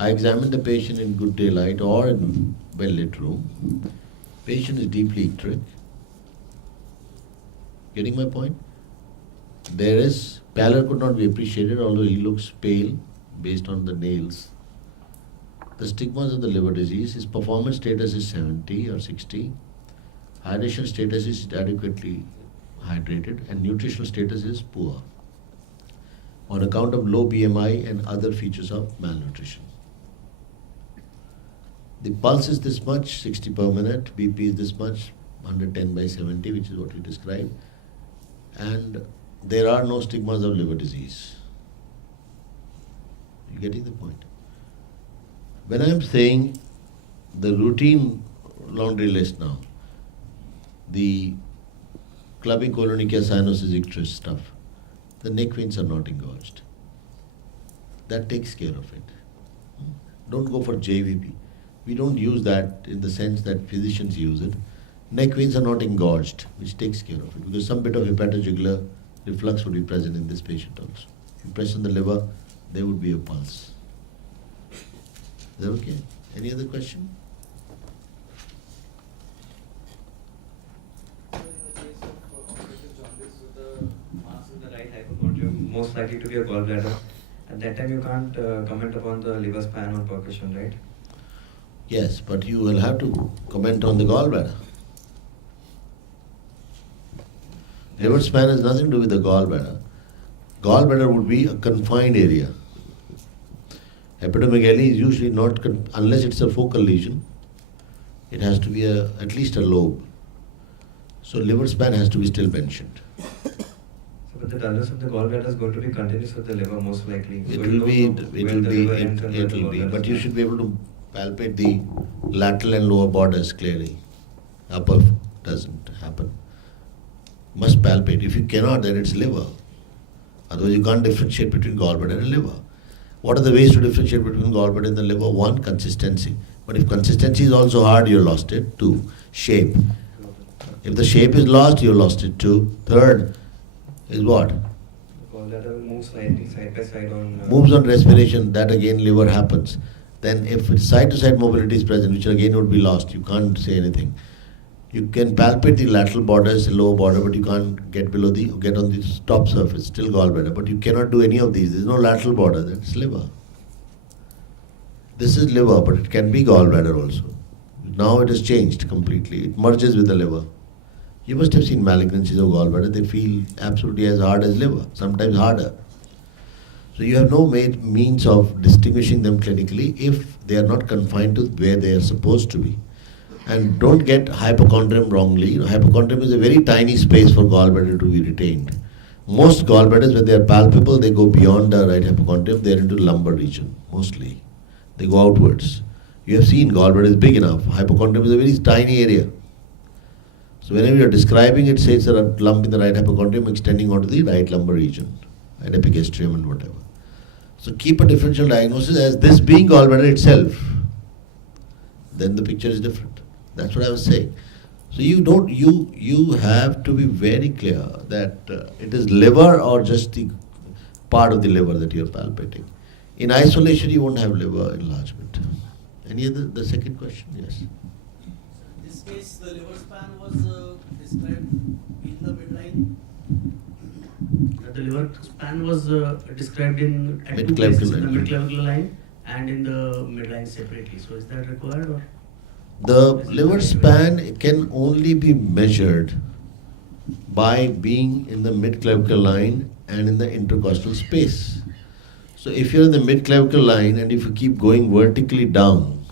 I examine the patient in good daylight or in well-lit room. Patient is deeply icteric. Getting my point? Pallor could not be appreciated, although he looks pale based on the nails. The stigmas of the liver disease, his performance status is 70 or 60. Hydration status is adequately hydrated, and nutritional status is poor on account of low BMI and other features of malnutrition. The pulse is this much, 60 per minute, BP is this much, 110/70, which is what we described, and there are no stigmas of liver disease. You getting the point? When I am saying the routine laundry list now, the clubbing colonica cyanosis icterus stuff, the neck veins are not engorged. That takes care of it. Don't go for JVP. We don't use that in the sense that physicians use it. Neck veins are not engorged, which takes care of it, because some bit of hepatojugular reflux would be present in this patient also. If you press on the liver, there would be a pulse. Is that okay? Any other question? Most likely to be a gallbladder. At that time, you can't comment upon the liver span on percussion, right? Yes, but you will have to comment on the gallbladder. Liver span has nothing to do with the gallbladder. Gallbladder would be a confined area. Hepatomegaly is usually not, unless it's a focal lesion, it has to be at least a lobe. So liver span has to be still mentioned. But the dullness of the gallbladder is going to be continuous with the liver, most likely. It will be, but you should be able to palpate the lateral and lower borders clearly. Upper doesn't happen. Must palpate. If you cannot, then it's liver. Otherwise, you can't differentiate between gallbladder and liver. What are the ways to differentiate between gallbladder and the liver? One, consistency. But if consistency is also hard, you lost it. Two, shape. If the shape is lost, you lost it too. Third is what? Gallbladder moves slightly side by side on... moves on respiration, that again liver happens. Then if side-to-side mobility is present, which again would be lost, you can't say anything. You can palpate the lateral borders, the lower border, but you can't get on the top surface, still gallbladder. But you cannot do any of these. There is no lateral border, that's liver. This is liver, but it can be gallbladder also. Now it has changed completely. It merges with the liver. You must have seen malignancies of gallbladder. They feel absolutely as hard as liver, sometimes harder. So you have no means of distinguishing them clinically if they are not confined to where they are supposed to be. And don't get hypochondrium wrongly. Hypochondrium is a very tiny space for gallbladder to be retained. Most gallbladders, when they are palpable, they go beyond the right hypochondrium. They are into lumbar region, mostly. They go outwards. You have seen gallbladder is big enough. Hypochondrium is a very tiny area. So whenever you are describing it, say it's a lump in the right hypochondrium extending onto the right lumbar region, and epigastrium and whatever. So keep a differential diagnosis as this being gallbladder itself. Then the picture is different. That's what I was saying. So you have to be very clear that it is liver or just the part of the liver that you are palpating. In isolation, you won't have liver enlargement. Any other, the second question? Yes. In this case, the liver span was described in the midline. The liver span was described in at two Mid-clavicular places, in the line. mid-clavicular line and in the midline separately. So is that required or? The liver span can only be measured by being in the mid-clavicle line and in the intercostal space. So if you're in the mid-clavicle line and if you keep going vertically down,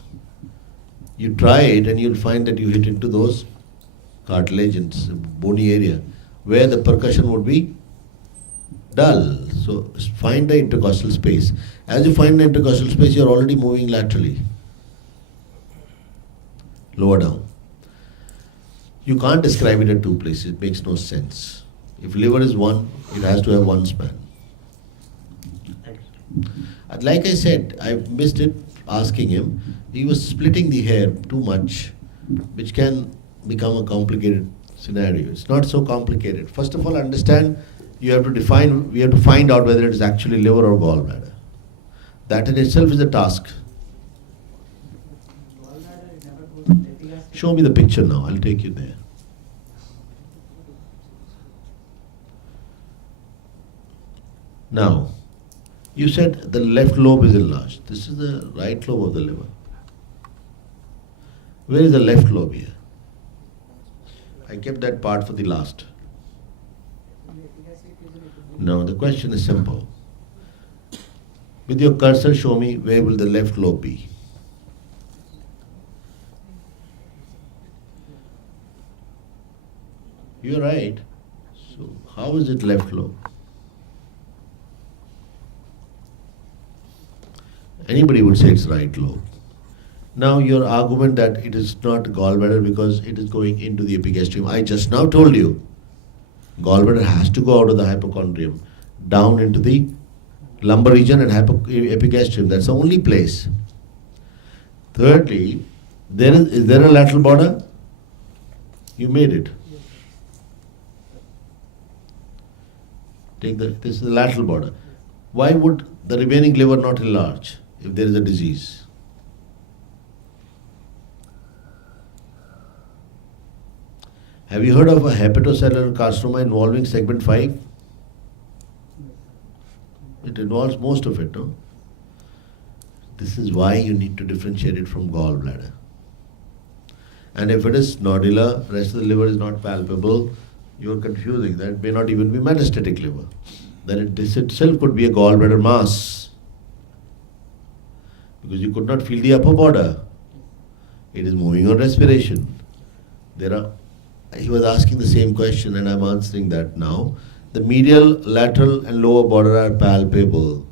you try it and you'll find that you hit into those cartilage and bony area where the percussion would be dull. So find the intercostal space. As you find the intercostal space, you're already moving laterally, lower down. You can't describe it at two places, it makes no sense. If liver is one, it has to have one span. Like I said, I missed it asking him. He was splitting the hair too much, which can become a complicated scenario. It's not so complicated. First of all, understand we have to find out whether it is actually liver or gallbladder. That in itself is a task. Gallbladder, it never goes in the epigastric. Show me the picture now, I'll take you there. Now, you said the left lobe is enlarged. This is the right lobe of the liver. Where is the left lobe here? I kept that part for the last. In the epigastric region, it would be- Now, the question is simple. With your cursor, show me where will the left lobe be. You're right. So, how is it left lobe? Anybody would say it's right lobe. Now, your argument that it is not gallbladder because it is going into the epigastrium. I just now told you, gallbladder has to go out of the hypochondrium, down into the lumbar region and epigastrium. That's the only place. Thirdly, is there a lateral border? You made it. This is the lateral border. Why would the remaining liver not enlarge if there is a disease? Have you heard of a hepatocellular carcinoma involving segment 5? It involves most of it, no? This is why you need to differentiate it from gallbladder. And if it is nodular, rest of the liver is not palpable, you are confusing. That may not even be metastatic liver. This itself could be a gallbladder mass. Because you could not feel the upper border. It is moving on respiration. He was asking the same question and I'm answering that now. The medial, lateral and lower border are palpable.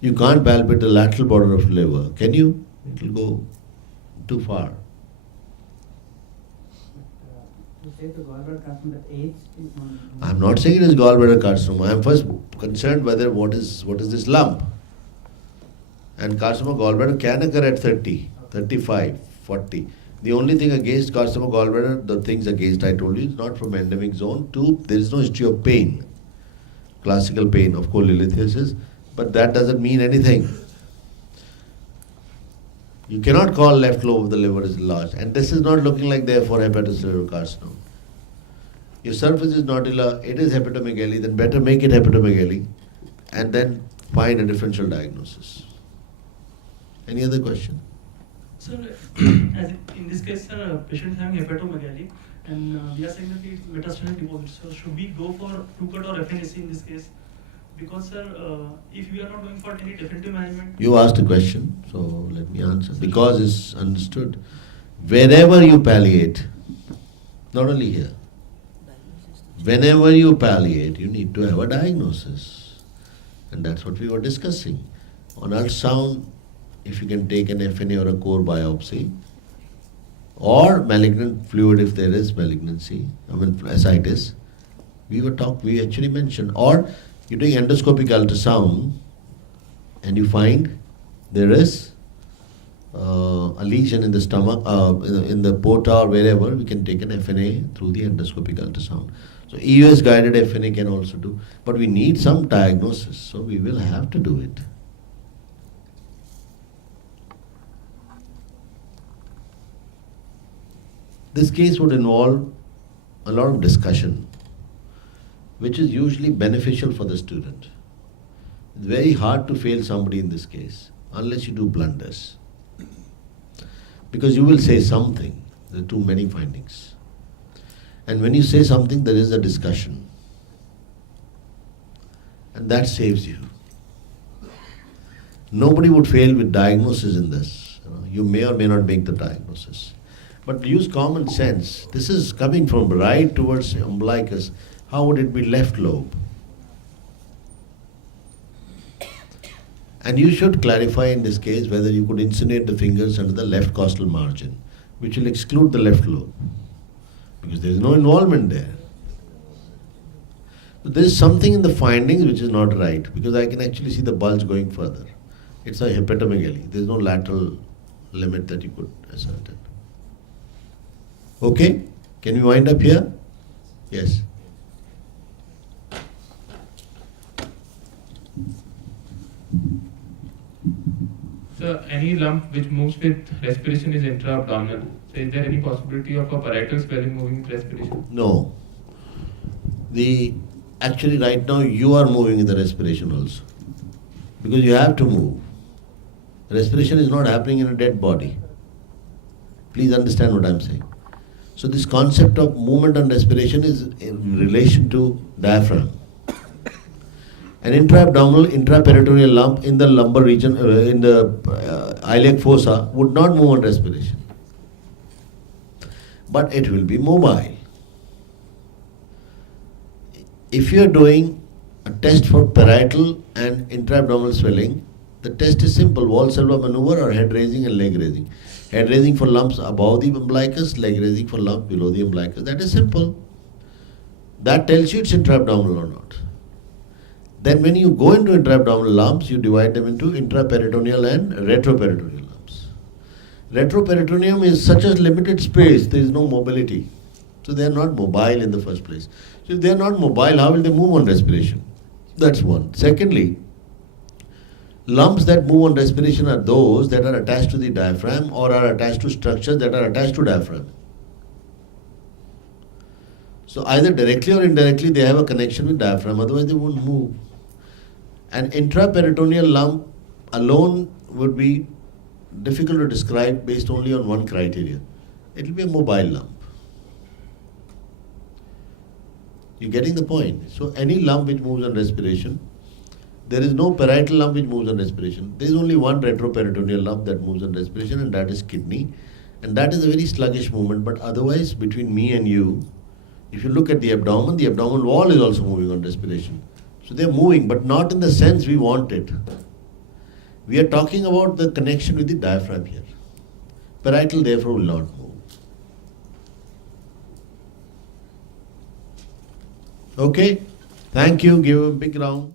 You can't palpate the lateral border of liver, can you? It will go too far. You say the gallbladder carcinoma, that age is one. I'm not saying it is gallbladder carcinoma. I'm first concerned whether what is this lump. And carcinoma gallbladder can occur at 30, 35, 40. The only thing against carcinoma gallbladder, the things against I told you, is not from endemic zone. 2, there is no history of pain, classical pain of cholelithiasis, but that doesn't mean anything. You cannot call left lobe of the liver is enlarged, and this is not looking like therefore hepatocellular carcinoma. Your surface is nodular, it is hepatomegaly, then better make it hepatomegaly, and then find a differential diagnosis. Any other question? Sir, in this case, sir, patient having hepatomegaly, and we are saying that it's metastatic deposit. So should we go for two-cut or FNAC in this case? Because, sir, if we are not going for any definitive management. You asked a question, so let me answer. Because it's understood. Wherever you palliate, not only here, whenever you palliate, you need to have a diagnosis. And that's what we were discussing. On ultrasound, if you can take an FNA or a core biopsy, or malignant fluid if there is malignancy, ascites, we actually mentioned, or you're doing endoscopic ultrasound and you find there is a lesion in the stomach, in the porta or wherever, we can take an FNA through the endoscopic ultrasound. So EUS guided FNA can also do, but we need some diagnosis, so we will have to do it. This case would involve a lot of discussion, which is usually beneficial for the student. It's very hard to fail somebody in this case, unless you do blunders. Because you will say something. There are too many findings. And when you say something, there is a discussion. And that saves you. Nobody would fail with diagnosis in this. You may or may not make the diagnosis. But use common sense. This is coming from right towards umbilicus. How would it be left lobe? And you should clarify in this case whether you could insinuate the fingers under the left costal margin, which will exclude the left lobe, because there is no involvement there. So there is something in the findings which is not right, because I can actually see the bulge going further. It's a hepatomegaly. There is no lateral limit that you could ascertain. Okay? Can we wind up here? Yes. So any lump which moves with respiration is intra-abdominal. So is there any possibility of a parietal swelling moving with respiration? No. Actually right now you are moving in the respiration also. Because you have to move. Respiration is not happening in a dead body. Please understand what I am saying. So this concept of movement and respiration is in relation to diaphragm. An intra-abdominal, intraperitoneal lump in the lumbar region, in the iliac fossa, would not move on respiration. But it will be mobile. If you are doing a test for parietal and intra-abdominal swelling, the test is simple: Valsalva maneuver or head raising and leg raising. Head raising for lumps above the umbilicus, leg raising for lumps below the umbilicus. That is simple. That tells you it's intra-abdominal or not. Then when you go into intra-abdominal lumps, you divide them into intraperitoneal and retroperitoneal lumps. Retroperitoneum is such a limited space, there is no mobility. So they are not mobile in the first place. So if they are not mobile, how will they move on respiration? That's one. Secondly, lumps that move on respiration are those that are attached to the diaphragm or are attached to structures that are attached to diaphragm. So either directly or indirectly they have a connection with diaphragm, otherwise they won't move. An intraperitoneal lump alone would be difficult to describe based only on one criteria. It will be a mobile lump. You're getting the point? So any lump which moves on respiration, there is no parietal lump which moves on respiration. There is only one retroperitoneal lump that moves on respiration, and that is kidney. And that is a very sluggish movement, but otherwise between me and you, if you look at the abdominal wall is also moving on respiration. So they are moving, but not in the sense we want it. We are talking about the connection with the diaphragm here. Parietal therefore will not move. Okay? Thank you. Give a big round.